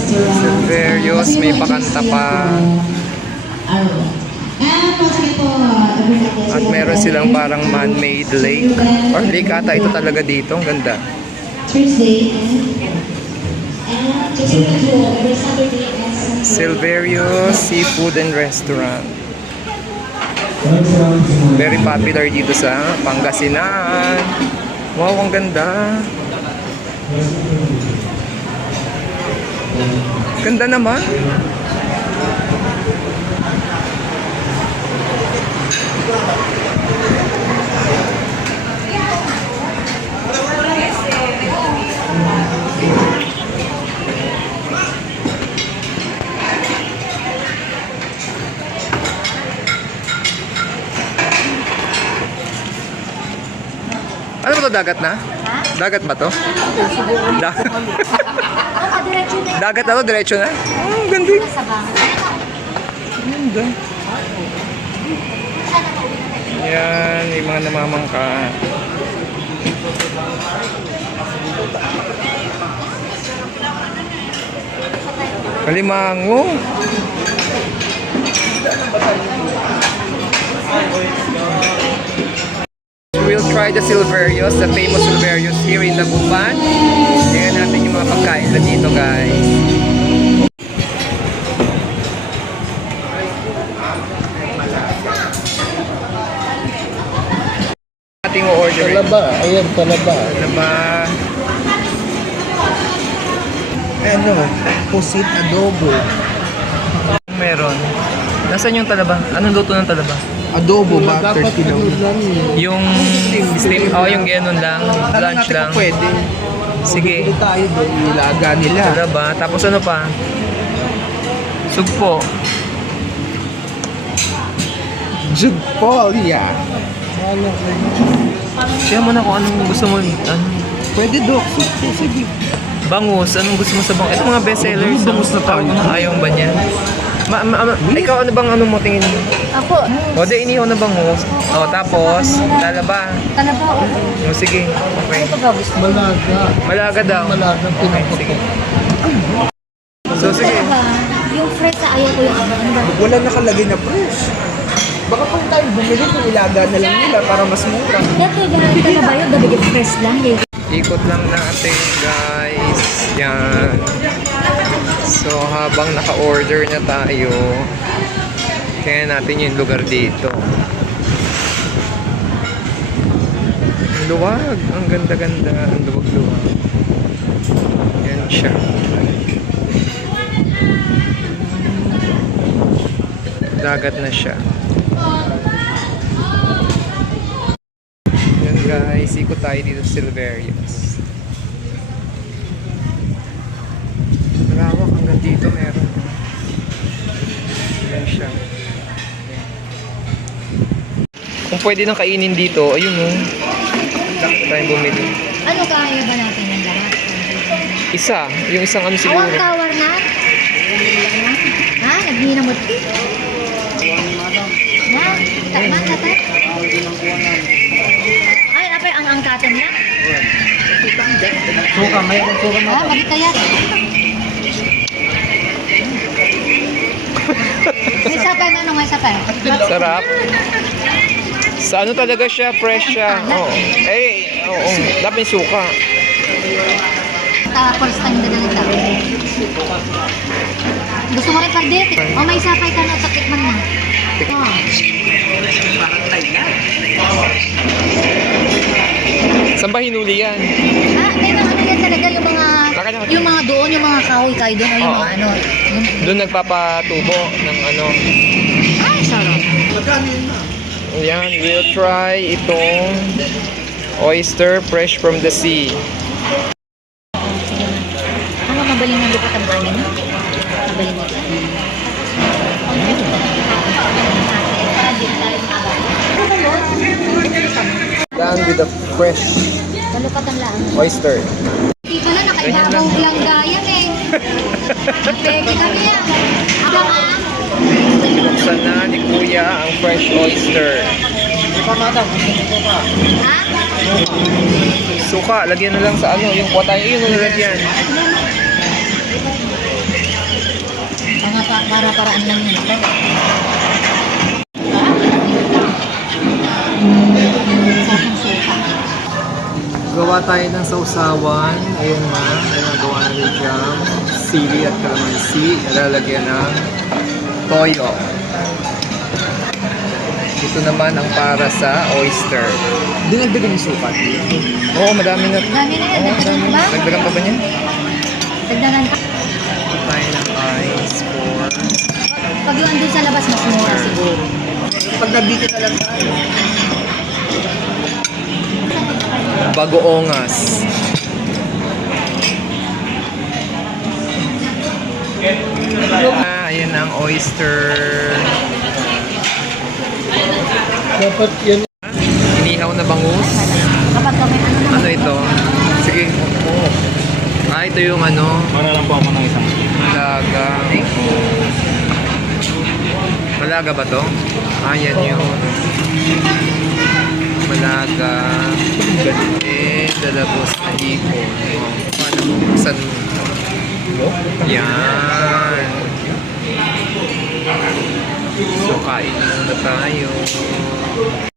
Silverios, may pakanta pa. At meron silang parang man-made lake. Or lake ata, ito talaga dito. Ang ganda. Silverios Seafood and Restaurant. Very popular dito sa Pangasinan. Wow, ang ganda. Ganda naman. Ano ba to, dagat na? Dagat ba to? Dagat na to, diretso na? Oh, ganda. Ganda. Yan, yung mga namamangka. Kalimango. We'll try the Silverios, the famous Silverios here in Dagupan. Tingnan natin yung mga pagkain na dito, guys. Ating order. Talaba, ayan, talaba. Talaba. Ano, pusit adobo. Meron. Nasaan yung talaba? Anong luto ng talaba? Adobo, butter, kinaw. Yung steam, yung gano'n lang, lunch lang. Pwede. Sige. Pwede tayo doon, nilaga nila. Talaba. Tapos ano pa? Sugpo. Jugpol, yeah. Kaya mo na kung anong gusto mo. Ano? Pwede, Dok. Sige. Bangus. Anong gusto mo sa bangus? Ito mga bestsellers. Bangus na tayo. Ayaw ba niyan? Ikaw ano bang ano mo tingin mo? Ako. O, di inihaw na bangus. O, tapos, talaba. Talaba ako. O, sige. Okay. Ito ba gusto? Malaga. Malaga daw. Malaga, Okay, sige. So, sige. Talaba. Yung fresh sa ayaw ko yung ano ba? Wala nakalagay na fresh. Baka pag tayo bumili, nilaga na lang nila para mas mura. Dito yung talaba yun, gabi fresh lang. Ikot lang natin, guys. Yan. So, habang naka-order na tayo, kaya natin yung lugar dito. Ang luwag. Ang ganda-ganda. Ang luwag-luwag. Yan siya. Dagat na siya. Yan guys, ikot tayo dito sa Silverios. Malawak hanggang dito meron. Yan siya. Kung pwede nang kainin dito, ayun o. Tayo bumili. Ano kaya ba natin yung lahat? Isa, yung isang ano siguro. Awang tower na? Ha? Nagninamot ka? Na? Takman ka ta? Ay, apay ang angkatan niya? Suka, may suka mo. Ah, magita yan. May sapay na, may sapay. Sarap. Sa ano talaga siya, fresh siya. Oo. Oo. Dapat yung suka. First time na lang ito. Gusto mo rin pag-date? O may sapay ka na at tikman mo. Oh. Saan ba hinuli yan? May mga ano yan talaga, yung mga doon, yung mga kahoy doon, o yung mga ano. Doon nagpapatubo ng ano. Ay, sarap. Ayan, we'll try itong oyster fresh from the sea. Ano, mabaling ng lupat ang kanin? Mabaling mo. Done with the fresh Malupat ang laan. oyster. Dito na, nakaibabaw lang gayan eh. Pwede kami yan. Buksan na ni Kuya ang fresh oyster. Ha? Suka, lagyan na lang sa ano, yung kwatay, yun ang lagyan. nakaraan lang yun. Sasang suka. Gawa tayo ng sausawan. Ayun nga, ginagawa natin dyan. Sili at kalamansi. Ilalagyan ng toyo. Ito naman ang para sa oyster. Dinagdagan yung sukat. Oo, madami na. Dami na yan. Dagdagan pa ba? Dagdagan pa ba niya? Dagdagan pa. Tayo ng ice for... Pag yung andun sa labas, mas mura siguro. Pag nabitin na lang tayo. Bagoongas. Ayan ang oyster. Dapat yan. Inihaw na bangus. Kapag kami ano naman. Ano ito? Sige. Oh. Ah, ito yung ano, Para lang po ako ng isang malaga. Malaga ba to? Ah, yan yun. Malaga. Dalagos na hipon. Oh, paano mo buksan mo? Yan. So, kain muna tayo.